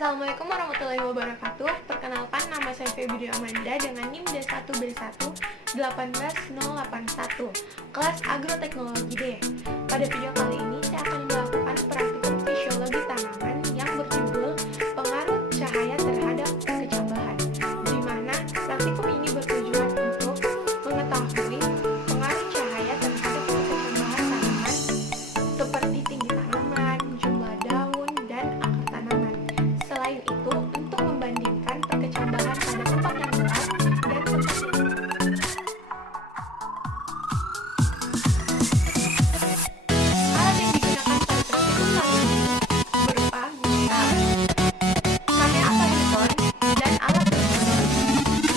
Assalamualaikum warahmatullahi wabarakatuh. Perkenalkan, nama saya Febri Amanda dengan NIM D1B1 18081, kelas Agroteknologi D. Pada video kali ini saya akan melakukan praktikum fisiologi tanaman yang berjudul Pengaruh Cahaya Terhadap Kecambahan, di mana praktikum ini bertujuan untuk mengetahui pengaruh cahaya terhadap kecambahan tanaman seperti tinggi tanaman, jumlah daun, dan akar tanaman. Selain itu, untuk membandingkan perkecambahan pada tempat yang gelap dan tempat yang alat yang digunakan pada praktikum kali ini berupa gitar, kamera Pantone, dan alat bermotor.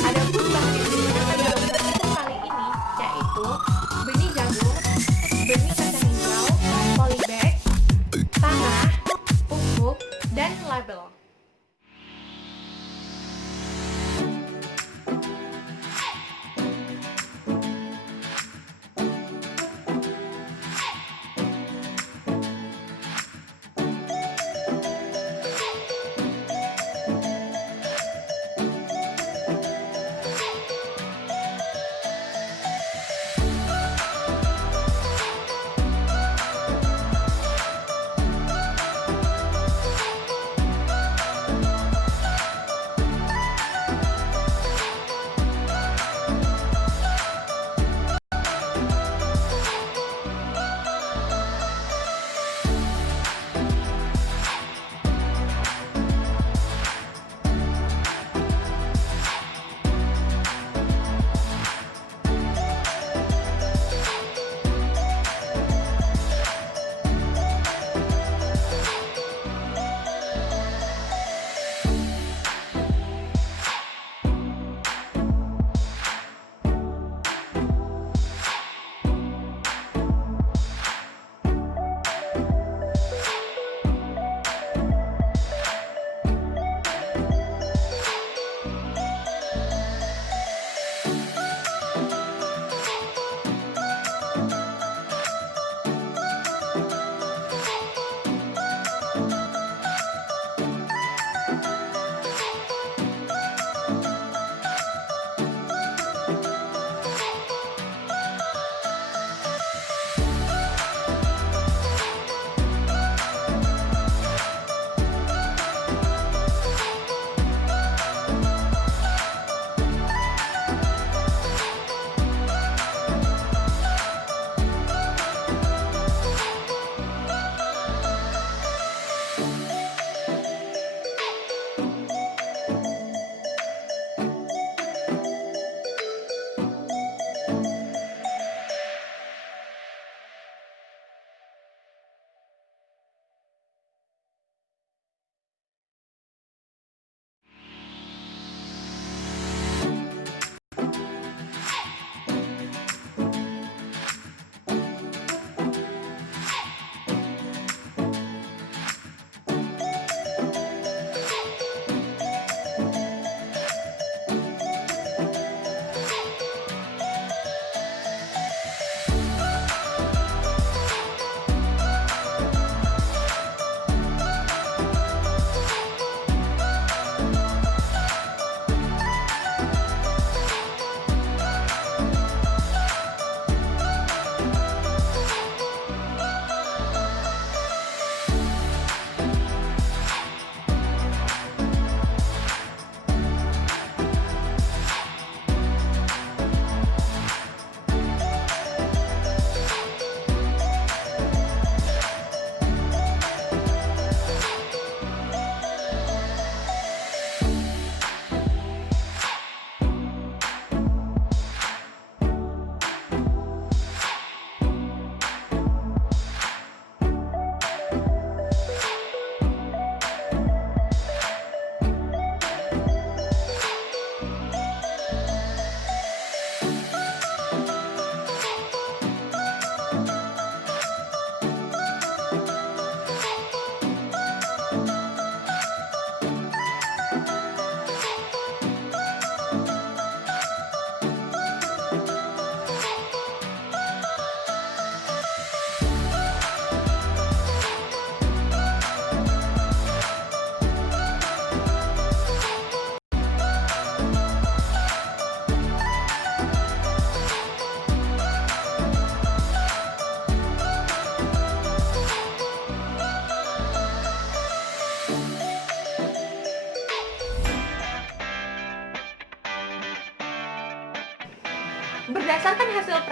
Adapun bahan yang digunakan dalam praktikum kali ini yaitu benih jagung, benih kacang hijau, polybag, tanah, pupuk, dan label.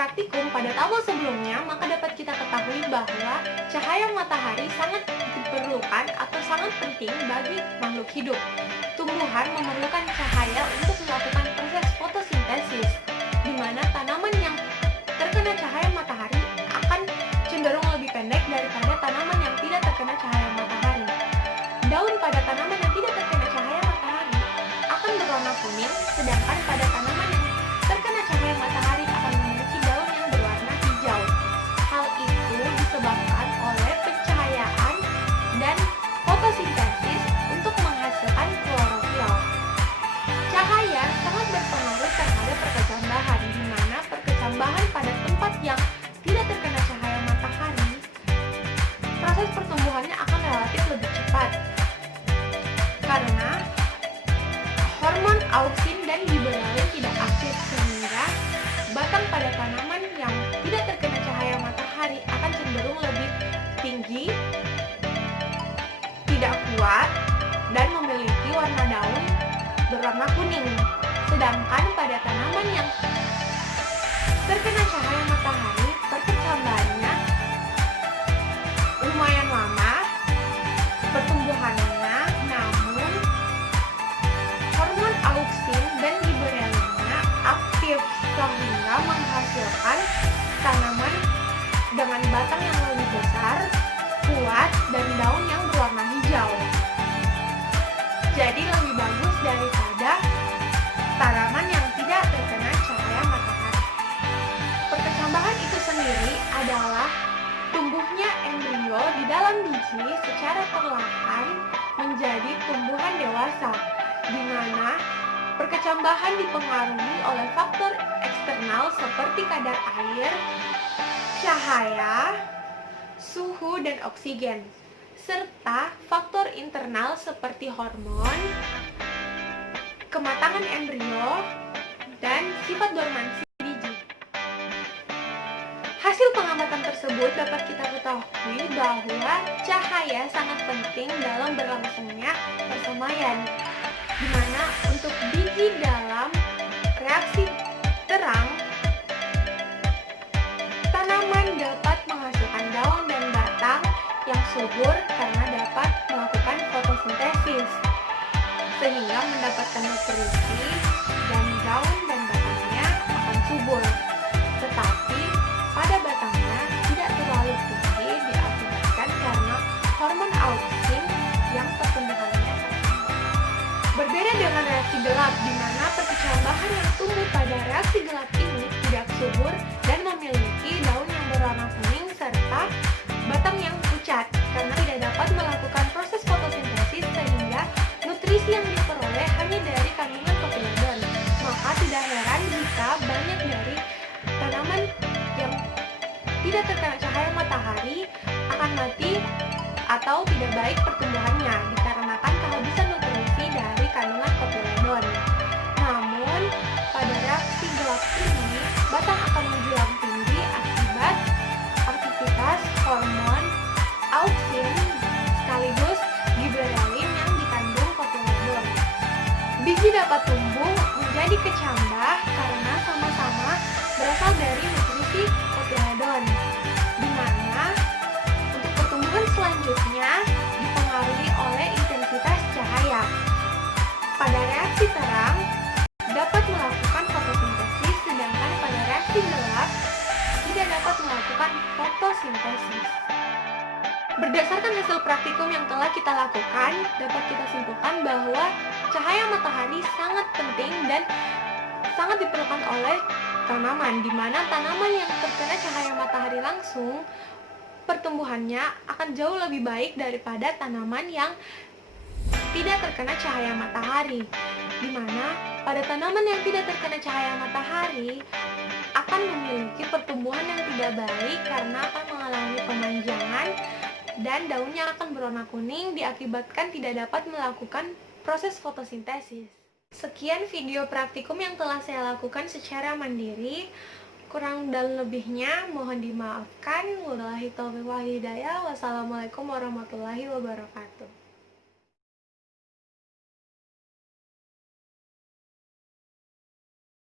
praktikum pada tabel sebelumnya, maka dapat kita ketahui bahwa cahaya matahari sangat diperlukan atau sangat penting bagi makhluk hidup. Tumbuhan memerlukan cahaya untuk melakukan proses fotosintesis, di mana tanaman yang terkena cahaya matahari akan cenderung lebih pendek daripada tanaman yang tidak terkena cahaya matahari. Daun pada tanaman yang tidak terkena cahaya matahari akan berwarna kuning, sedangkan pada tanaman yang terkena cahaya matahari akan memiliki daun yang berwarna hijau. Hal itu disebabkan oleh pencahayaan dan fotosintesis untuk menghasilkan klorofil. Cahaya sangat berpengaruh terhadap perkecambahan, di mana perkecambahan pada tempat yang tidak terkena cahaya matahari, proses pertumbuhannya akan relatif lebih cepat. Karena hormon auksin dan giberelin tidak aktif, sehingga batang pada tanaman yang tidak terkena cahaya matahari akan cenderung lebih tinggi, tidak kuat, dan memiliki warna daun berwarna kuning. Sedangkan pada tanaman yang terkena cahaya matahari, perkecambahannya lumayan lama pertumbuhannya, namun hormon auksin dan giberelinnya aktif sehingga menghasilkan tanaman dengan batang yang lebih besar, kuat, dan daun yang berwarna hijau. Jadi lebih bagus daripada tanaman yang tidak terkena cahaya matahari. Perkecambahan itu sendiri adalah tumbuhnya embrio di dalam biji secara perlahan menjadi tumbuhan dewasa, di mana perkecambahan dipengaruhi oleh faktor eksternal seperti kadar air, cahaya, suhu, dan oksigen, serta faktor internal seperti hormon, kematangan embrio, dan sifat dormansi biji. Hasil pengamatan tersebut dapat kita ketahui bahwa cahaya sangat penting dalam berlangsungnya persemaian, di mana untuk biji dalam reaksi terang, tanaman dapat menghasilkan daun dan batang yang subur karena dapat melakukan fotosintesis, sehingga mendapatkan nutrisi dan daun dan batangnya akan subur. Tetapi pada batangnya tidak terlalu tinggi diakibatkan karena hormon auksin yang pertumbuhannya terhambat. Berbeda dengan reaksi gelap, di mana perkecambahan yang tumbuh pada reaksi gelap ini tidak subur dan memiliki daun yang berwarna kuning serta batang yang pucat karena tidak dapat melakukan proses fotosintesis, sehingga nutrisi yang diperoleh hanya dari kandungan kotiledon. Maka tidak heran jika banyak dari tanaman yang tidak terkena cahaya matahari akan mati atau tidak baik pertumbuhannya dikarenakan kehabisan nutrisi dari kandungan kotiledon. Namun, pada reaksi gelap ini, batang akan menjulang tinggi akibat aktivitas hormon auksin sekaligus giberelin yang dikandung kotiledon. Biji dapat tumbuh menjadi kecambah karena sama-sama berasal dari nutrisi kotiledon, di mana untuk pertumbuhan selanjutnya dipengaruhi oleh intensitas cahaya. Pada reaksi terang dapat melakukan fotosintesis, sedangkan pada reaksi gelap tidak dapat melakukan fotosintesis. Berdasarkan hasil praktikum yang telah kita lakukan, dapat kita simpulkan bahwa cahaya matahari sangat penting dan sangat diperlukan oleh tanaman, di mana tanaman yang terkena cahaya matahari langsung, pertumbuhannya akan jauh lebih baik daripada tanaman yang tidak terkena cahaya matahari, di mana pada tanaman yang tidak terkena cahaya matahari akan memiliki pertumbuhan yang tidak baik karena akan mengalami pemanjangan dan daunnya akan berwarna kuning diakibatkan tidak dapat melakukan proses fotosintesis. Sekian video praktikum yang telah saya lakukan secara mandiri. Kurang dan lebihnya mohon dimaafkan. Wabillahi taufiq wal hidayah. Wassalamualaikum warahmatullahi wabarakatuh.